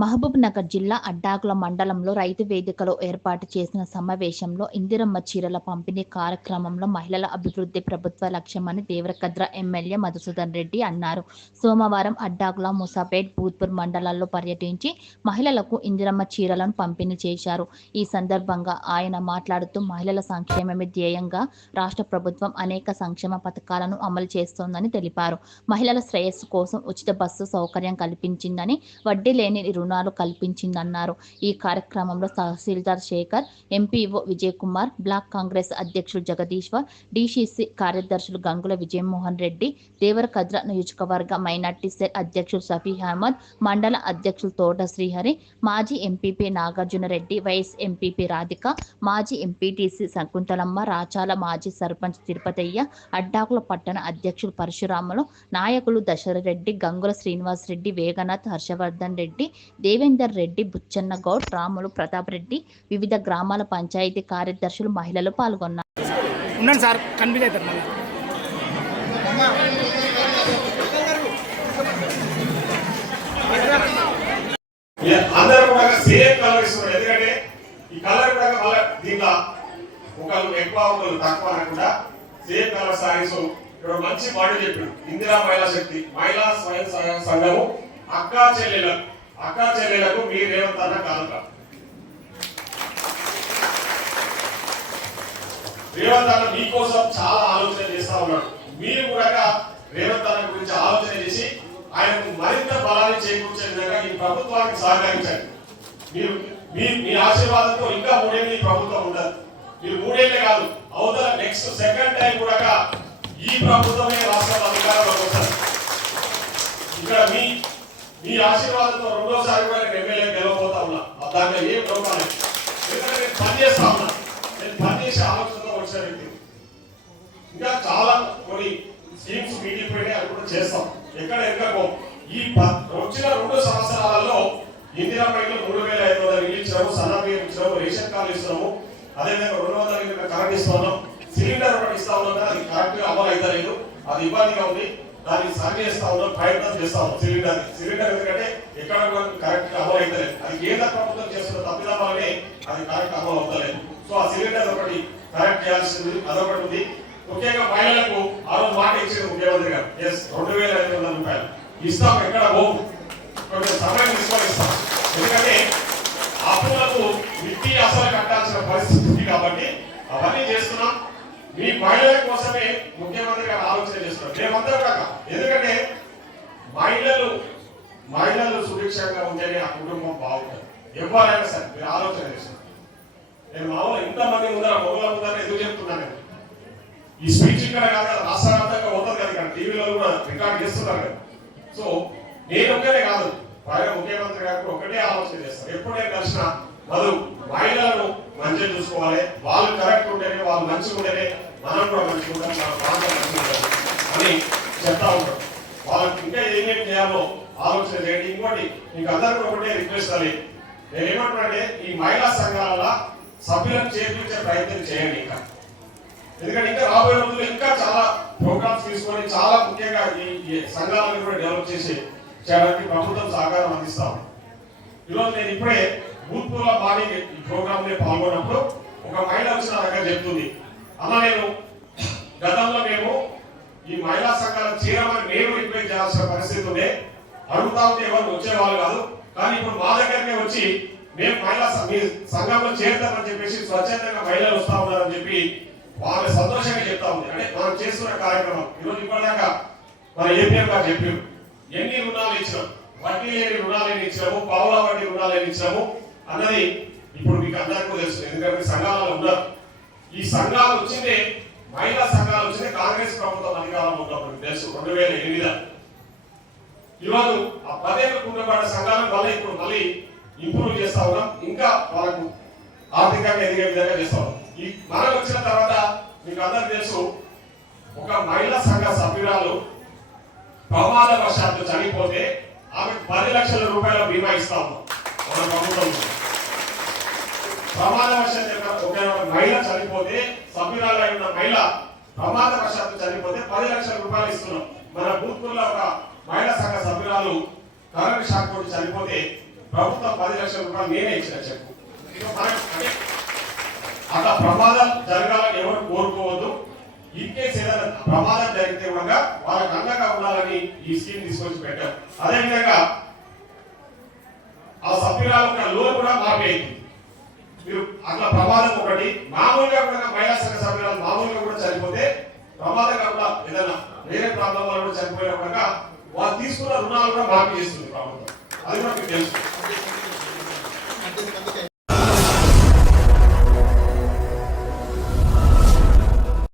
మహబూబ్‌నగర్ జిల్లా అడ్డాకుల మండలంలో రైతు వేదికలో ఏర్పాటు చేసిన సమావేశంలో ఇందిరమ్మ చీరల పంపిణీ కార్యక్రమంలో మహిళల అభివృద్ధి ప్రభుత్వ లక్ష్యమని దేవరకద్ర ఎమ్మెల్యే మధుసూదన్ రెడ్డి అన్నారు. సోమవారం అడ్డాకుల, ముసాపేట్, భూత్పూర్ మండలాల్లో పర్యటించి మహిళలకు ఇందిరమ్మ చీరలను పంపిణీ చేశారు. ఈ సందర్భంగా ఆయన మాట్లాడుతూ మహిళల సంక్షేమమే ధ్యేయంగా రాష్ట్ర ప్రభుత్వం అనేక సంక్షేమ పథకాలను అమలు చేస్తోందని తెలిపారు. మహిళల శ్రేయస్సు కోసం ఉచిత బస్సు సౌకర్యం కల్పించిందని, వడ్డీ లేని రుణాలు కల్పించిందన్నారు. ఈ కార్యక్రమంలో తహసీల్దార్ శేఖర్, ఎంపీఓ విజయ్ కుమార్, బ్లాక్ కాంగ్రెస్ అధ్యక్షులు జగదీశ్వర్, డీసీసీ కార్యదర్శులు గంగుల విజయమోహన్ రెడ్డి, దేవరకద్ర నియోజకవర్గ మైనార్టీ సెల్ అధ్యక్షులు సఫీ అహ్మద్, మండల అధ్యక్షులు తోట శ్రీహరి, మాజీ MPP Nagarjuna Reddy, vice MPP Radhika, మాజీ ఎంపీటీసీ శకుంతలమ్మ, రాచాల మాజీ సర్పంచ్ తిరుపతయ్య, అడ్డాకుల పట్టణ అధ్యక్షులు పరశురాములు, నాయకులు దశరథరెడ్డి, గంగుల శ్రీనివాస్ రెడ్డి, వేగనాథ్, హర్షవర్ధన్ రెడ్డి, దేవేందర్ రెడ్డి, బుచ్చన్న గౌడ్, రాములు ప్రతాప్ రెడ్డి, వివిధ గ్రామాల పంచాయతీ కార్యదర్శులు, మహిళలు పాల్గొన్నారు. అందరూ కూడా సేమ్ కలర్ ఇస్తున్నారు. ఎందుకంటే ఈ కలర్ కూడా మళ్ళీ దీంట్లో ఒకళ్ళు ఎక్కువ ఒకళ్ళు తక్కువ అనకుండా సేమ్ కలర్ సారీస్ ఇక్కడ మంచి మాట చెప్పాడు. ఇందిరా మహిళా శక్తి మహిళా స్వయం సహాయ సంఘము అక్కా చెల్లెలకు మీరేమంటారా కానుక. రేవంత్ అన్న మీకోసం చాలా ఆలోచన చేస్తా ఉన్నాడు. మీరు కూడా రేవంత్ అన్న గురించి ఆలోచన చేసి ఆయనకు మరింత బలాన్ని చేకూర్చే విధంగా ఈ ప్రభుత్వానికి సహకరించండి. మీరు మీ ఆశీర్వాదంతో ఇంకా మూడేళ్ళు ఈ ప్రభుత్వం ఉండదు. మీరు మూడేళ్లే కాదు, అవతల నెక్స్ట్ సెకండ్ టైం కూడా ఈ ప్రభుత్వమే రాష్ట్రంలో అధికారంలోకి వస్తారు. ఇక్కడ మీ ఆశీర్వాదంతో రెండోసారి కూడా నేను ఎమ్మెల్యే గెలవబోతా ఉన్నా. దాంట్లో ఏం లోపాలు ఎందుకంటే నేను పనిచేస్తా ఉన్నా. నేను పనిచేసే ఆలోచనతో వచ్చిన వ్యక్తి. ఇంకా చాలా కొన్ని స్కీమ్స్ మిగిలిపోయినాయి, అది కూడా చేస్తాం. ఎక్కడో ఈ వచ్చిన 2 సంవత్సరాలలో ఇందిరా మహిళలు 3,500 ఇల్లు ఇచ్చినాము, సన్నబియ్యం ఇచ్చినాము, రేషన్ కార్డు ఇస్తున్నాము, అదేవిధంగా 200 యూనిట్ల కరెంట్ ఇస్తున్నాం, సిలిండర్ ఒకటి ఇస్తా ఉన్నాం. అది కరెక్ట్ గా అమలు అయితే లేదు, అది ఇబ్బందిగా ఉంది. దాన్ని సరి చేస్తా ఉన్నాం, ప్రయత్నం చేస్తా ఉన్నాం. సిలిండర్ ఎందుకంటే ఎక్కడ కరెక్ట్ గా అమలు అయితే లేదు. అది కేంద్ర ప్రభుత్వం చేస్తున్న తప్పిదం వల్లనే అది కరెక్ట్ అమలు అవుతలేదు. సో ఆ సిలిండర్ ఒకటి కరెక్ట్ చేయాల్సింది, అదొకటి ఉంది. ముఖ్యంగా మహిళలకు ఆ రోజు మాట ఇచ్చింది ముఖ్యమంత్రి గారు, 2,500 రూపాయలు ఇస్తాం, ఎక్కడ పోవు, కొంచెం సమయం తీసుకొని ఇస్తాం. ఎందుకంటే అప్పులకు మిట్టి అసలు కట్టాల్సిన పరిస్థితి కాబట్టి అవన్నీ చేస్తున్నాం. మీ మహిళల కోసమే ముఖ్యమంత్రి గారు ఆలోచన చేస్తున్నారు. మేమంతా కాక, ఎందుకంటే మహిళలు సుభిక్షంగా ఉంటేనే ఆ కుటుంబం బాగుంటుంది. ఎవరైనా సరే మీరు ఆలోచన చేస్తున్నారు. నేను మామూలు ఇంతమంది ముందర మొదల ముందర ఎందుకు చెప్తున్నాను, ఈ స్పీచ్ ఇక్కడ కాదు కదా, రాష్ట్ర వ్యాప్తంగా ఉంటుంది కదా, ఇక్కడ టీవీలో కూడా రికార్డ్ చేస్తున్నారు కదా. సో నేను ఒక్కనే కాదు, పైన ముఖ్యమంత్రి గారు ఒకటే ఆలోచన చేస్తారు. ఎప్పుడు నేను కలిసిన మహిళలను మంచిగా చూసుకోవాలి, వాళ్ళు కరెక్ట్ ఉంటేనే, వాళ్ళు మంచిగా ఉంటేనే మనం కూడా మంచిగా ఉంటాం, మన ప్రాంతం మంచిగా ఉంటాం అని చెప్తా ఉంటాం. వాళ్ళకి ఇంకా ఏమేమి చేయాలో ఆలోచన చేయండి. ఇంకోటి మీకు అందరికీ ఒకటే రిక్వెస్ట్ అని నేను ఏమంటున్నానంటే, ఈ మహిళా సంఘాల సభ్యులను చేర్పించే ప్రయత్నం చేయండి. ఎందుకంటే ఇంకా రాబోయే రోజుల్లో ఇంకా చాలా ప్రోగ్రామ్స్ తీసుకొని చాలా ముఖ్యంగా ఈ సంఘాలను కూడా డెవలప్ చేయడానికి ప్రభుత్వం సహకారం అందిస్తాం. ఈరోజు నేను ఇప్పుడే భూత్పూర్ల మార్నింగ్ ఈ ప్రోగ్రామ్ లో పాల్గొన్నప్పుడు ఒక మహిళ వచ్చిన దగ్గర చెప్తుంది, అలా నేను గతంలో మేము ఈ మహిళా సంఘాల చీరమని మేము రిక్వెస్ట్ చేయాల్సిన పరిస్థితి ఉండే, అడుగుతా ఉంటే ఎవరు వచ్చేవాళ్ళు కాదు. కానీ ఇప్పుడు మా దగ్గరనే వచ్చి మేము మీ సంఘంలో చేరుతామని చెప్పేసి స్వచ్ఛందంగా మహిళలు వస్తా ఉన్నారని చెప్పి వాళ్ళు సంతోషంగా చెప్తా ఉంది. అంటే మనం చేస్తున్న కార్యక్రమం ఈరోజు ఇప్పటిదాకా మన ఏపీఎం గారు చెప్పారు, ఎన్ని రుణాలు ఇచ్చినాం, వడ్డీ లేని రుణాలు ఎన్ని ఇచ్చినాము, పావుల వడ్డీ రుణాలు ఎన్ని ఇచ్చినాము అన్నది ఇప్పుడు మీకు అందరికీ తెలుసు. ఎందుకంటే సంఘాలలో ఉన్నారు. ఈ సంఘాలు వచ్చిందే, మహిళా సంఘాలు వచ్చిందే కాంగ్రెస్ ప్రభుత్వం అధికారంలో ఉన్నప్పుడు తెలుసు, 2008. ఈరోజు ఆ 10 ఏళ్ల కుండబడ్డ సంఘాలను మళ్ళీ ఇప్పుడు మళ్ళీ ఇంప్రూవ్ చేస్తా ఉన్నాం. ఇంకా వాళ్ళకు ఆర్థికంగా ఎదిగే విధంగా చేస్తా ఉన్నాం. ఈ మనం వచ్చిన తర్వాత మీకు అందరికీ తెలుసు, ఒక మహిళా సంఘ సభ్యురాలు ప్రమాదవశాత్తు చనిపోతే ఆమెకు 10 లక్షల రూపాయల బీమా ఇస్తా ఉన్నాం మన ప్రభుత్వం. ప్రమాదవశాత్తు ఒక మహిళ చనిపోతే, సభ్యురాలు అయిన మహిళ ప్రమాదవశాత్తు చనిపోతే 10 లక్షల రూపాయలు ఇస్తున్నాం. మన భూత్పూర్లో ఒక మహిళా సంఘ సభ్యురాలు కరెంట్ షాక్ తోటి చనిపోతే ప్రభుత్వం 10 లక్షల రూపాయలు నేనే ఇచ్చిన చెక్కు. అంటే అట్లా ప్రమాదం జరగాలని ఎవరు కోరుకోవద్దు. ఇన్ కేసు ఏదైనా ప్రమాదం జరిగితే కూడా వాళ్ళకి అండగా ఉండాలని ఈ స్కీమ్ తీసుకొచ్చి పెట్టారు. అదేవిధంగా ఆ సభ్యురాలు లోన్ కూడా మాఫీ అయింది. మీరు అట్లా ప్రమాదం ఒకటి మామూలుగా కూడా మహిళా సంఘ సభ్యురాలు మామూలుగా కూడా చనిపోతే ప్రమాదంగా కూడా ఏదైనా వేరే ప్రాబ్లం వల్ల కూడా చనిపోయినా కూడా వాళ్ళు తీసుకున్న రుణాలు కూడా మాఫీ చేస్తుంది ప్రభుత్వం. అది కూడా మీకు తెలుసు.